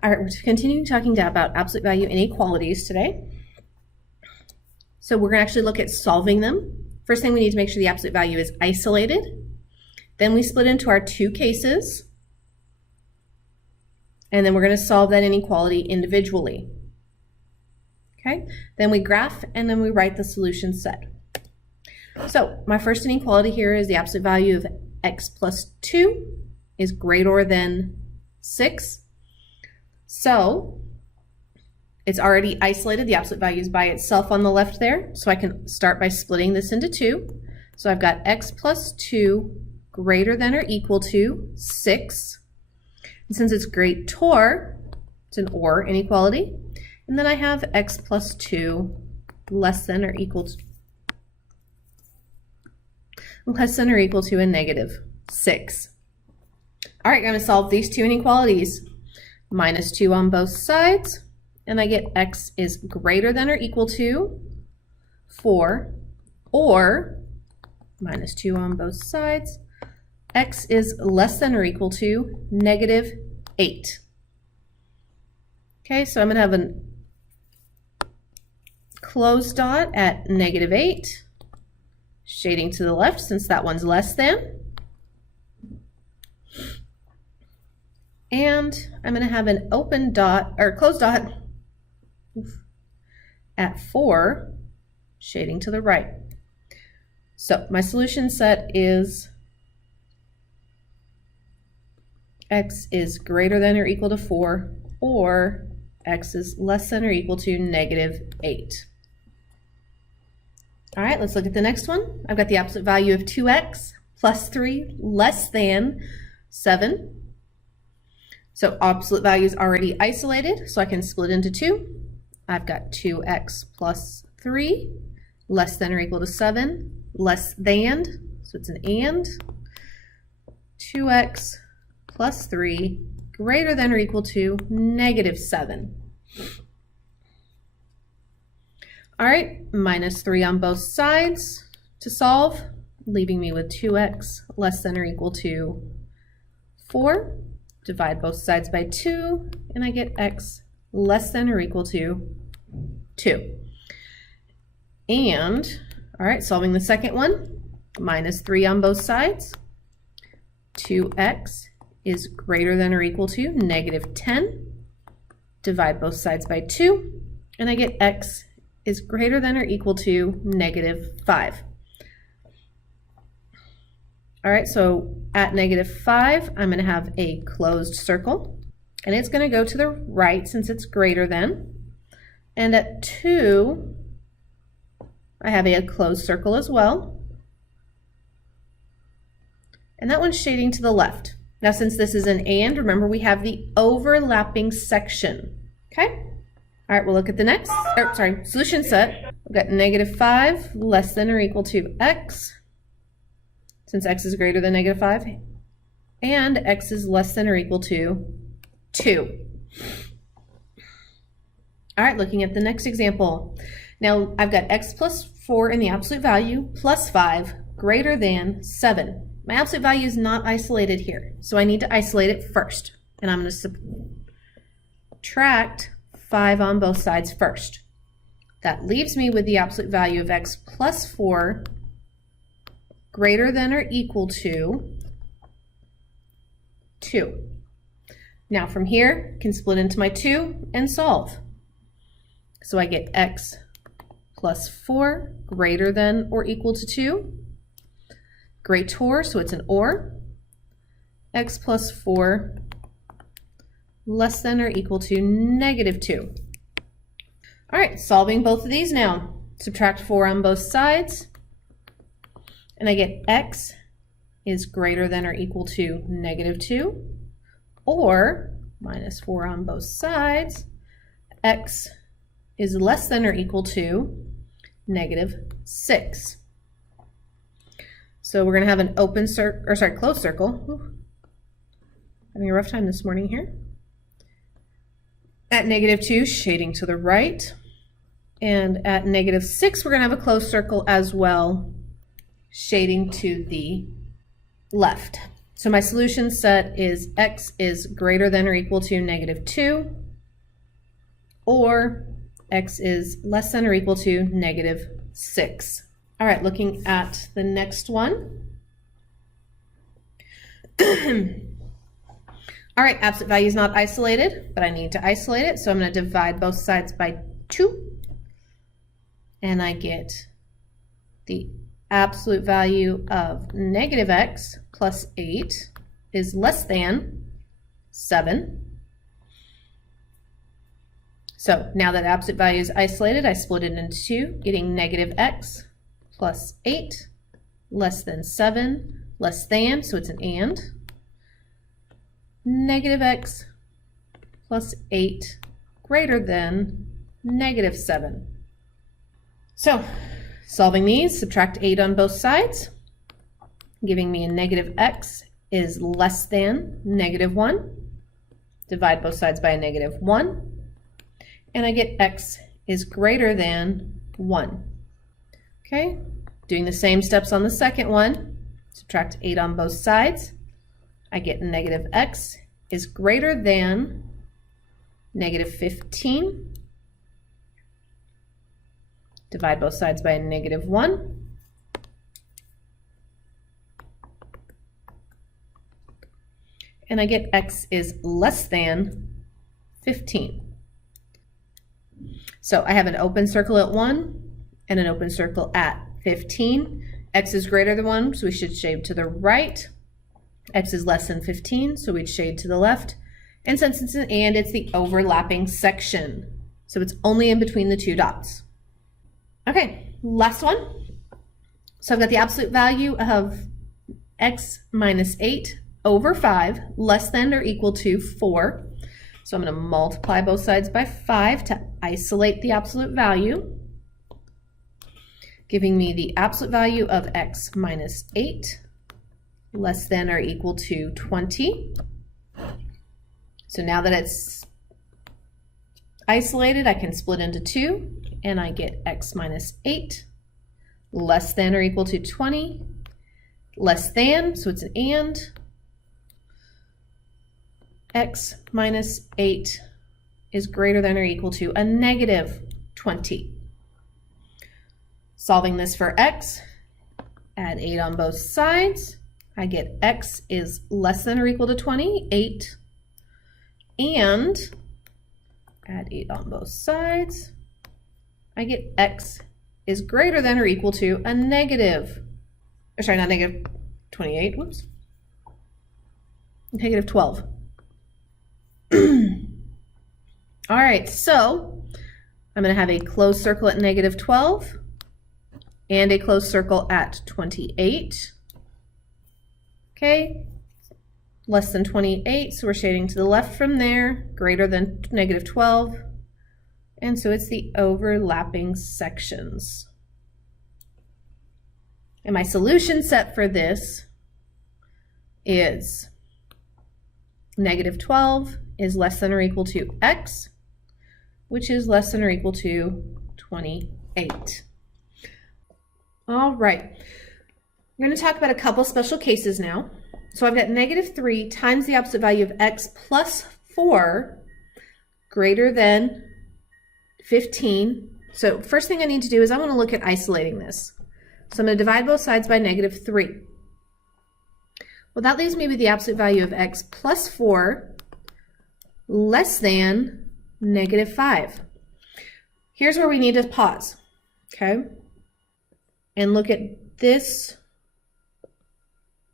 All right, we're continuing talking about absolute value inequalities today. So we're going to actually look at solving them. First thing, we need to make sure the absolute value is isolated. Then we split into our two cases. And then we're going to solve that inequality individually. Okay, then we graph and then we write the solution set. So my first inequality here is the absolute value of x plus 2 is greater than 6. So it's already isolated. The absolute value is by itself on the left there. So I can start by splitting this into 2. So I've got x plus 2 greater than or equal to 6. And since it's greater, it's an or inequality. And then I have x plus 2 less than or equal to a negative 6. All right, I'm going to solve these two inequalities. Minus 2 on both sides, and I get x is greater than or equal to 4, or minus 2 on both sides, x is less than or equal to negative 8. Okay, so I'm going to have a closed dot at negative 8, shading to the left since that one's less than. And I'm going to have an open dot, or closed dot, at 4, shading to the right. So my solution set is x is greater than or equal to 4, or x is less than or equal to negative 8. All right, let's look at the next one. I've got the absolute value of 2x plus 3 less than 7. So absolute value is already isolated, so I can split into 2. I've got 2x plus 3 less than or equal to 7, less than, so it's an and. 2x plus 3 greater than or equal to negative 7. All right, minus 3 on both sides to solve, leaving me with 2x less than or equal to 4. Divide both sides by 2, and I get x less than or equal to 2. And, all right, solving the second one, minus 3 on both sides. 2x is greater than or equal to negative 10. Divide both sides by 2, and I get x is greater than or equal to negative 5. All right, so at negative 5, I'm going to have a closed circle, and it's going to go to the right since it's greater than. And at 2, I have a closed circle as well. And that one's shading to the left. Now, since this is an and, remember we have the overlapping section. Okay? All right, we'll look at the next, solution set. We've got negative 5 less than or equal to x. Since x is greater than negative 5, and x is less than or equal to 2. All right, looking at the next example. Now I've got x plus 4 in the absolute value plus 5 greater than 7. My absolute value is not isolated here, so I need to isolate it first. And I'm going to subtract 5 on both sides first. That leaves me with the absolute value of x plus 4 greater than or equal to 2. Now from here, I can split into my 2 and solve. So I get x plus 4 greater than or equal to 2. Greater, so it's an or. X plus 4 less than or equal to negative 2. All right, solving both of these now. Subtract 4 on both sides. And I get x is greater than or equal to negative 2, or minus 4 on both sides, x is less than or equal to negative 6. So we're going to have an open closed circle. Ooh, having a rough time this morning here. At negative 2, shading to the right. And at negative 6, we're going to have a closed circle as well, shading to the left. So my solution set is x is greater than or equal to -2, or x is less than or equal to -6. All right, looking at the next one. All right, absolute value is not isolated, but I need to isolate it. So I'm going to divide both sides by 2. And I get the absolute value of -x plus 8 is less than 7. So now that absolute value is isolated, I split it into 2, getting -x plus 8 less than 7 less than, so it's an and, -x plus 8 greater than -7. So solving these, subtract 8 on both sides, giving me a -x is less than -1. Divide both sides by a -1. And I get x is greater than 1. Okay, doing the same steps on the second one. Subtract 8 on both sides. I get -x is greater than -15. Divide both sides by a -1. And I get x is less than 15. So I have an open circle at 1 and an open circle at 15. X is greater than 1, so we should shade to the right. X is less than 15, so we'd shade to the left. And since it's an and, it's the overlapping section. So it's only in between the 2 dots. Okay, last one. So I've got the absolute value of x minus 8 over 5 less than or equal to 4. So I'm going to multiply both sides by 5 to isolate the absolute value, giving me the absolute value of x minus 8 less than or equal to 20. So now that it's isolated, I can split into 2, and I get x minus 8 less than or equal to 20, less than, so it's an and, x minus 8 is greater than or equal to a -20. Solving this for x, add 8 on both sides. I get x is less than or equal to 20, 8, and add 8 on both sides. I get x is greater than or equal to a not negative 28, whoops, -12. All right, so I'm going to have a closed circle at -12 and a closed circle at 28. Okay, less than 28, so we're shading to the left from there, greater than -12, and so it's the overlapping sections. And my solution set for this is -12 is less than or equal to x, which is less than or equal to 28. All right, we're going to talk about a couple special cases now. So I've got -3 times the absolute value of x plus 4 greater than 15. So first thing I need to do is I want to look at isolating this. So I'm going to divide both sides by -3. Well, that leaves me with the absolute value of x plus 4 less than -5. Here's where we need to pause, okay? And look at this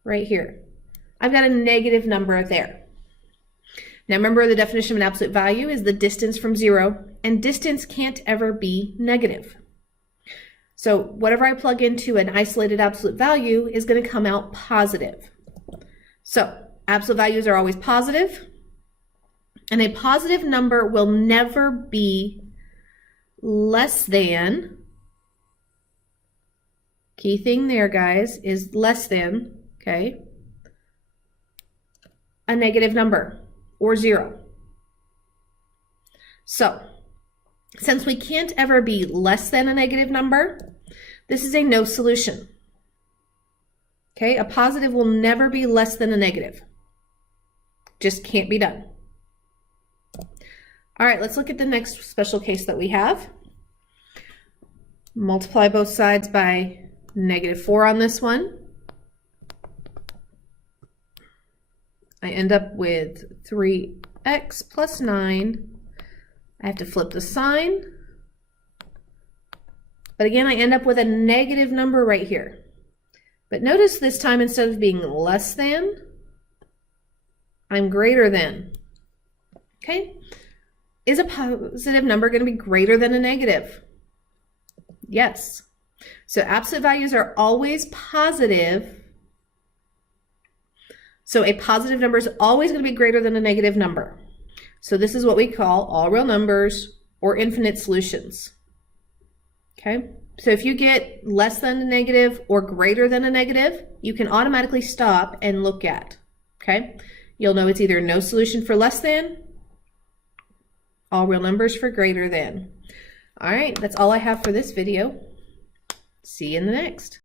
right here. I've got a negative number there. Now remember, the definition of an absolute value is the distance from 0, and distance can't ever be negative. So whatever I plug into an isolated absolute value is going to come out positive. So absolute values are always positive, and a positive number will never be less than, key thing there guys, is less than, okay, a negative number or 0. So since we can't ever be less than a negative number, this is a no solution. Okay, a positive will never be less than a negative. Just can't be done. All right, let's look at the next special case that we have. Multiply both sides by -4 on this one. I end up with 3x plus 9. I have to flip the sign. But again, I end up with a negative number right here. But notice this time, instead of being less than, I'm greater than. Okay? Is a positive number going to be greater than a negative? Yes. So absolute values are always positive. So a positive number is always going to be greater than a negative number. So this is what we call all real numbers or infinite solutions. Okay? So if you get less than a negative or greater than a negative, you can automatically stop and look at. Okay? You'll know it's either no solution for less than, all real numbers for greater than. All right, that's all I have for this video. See you in the next.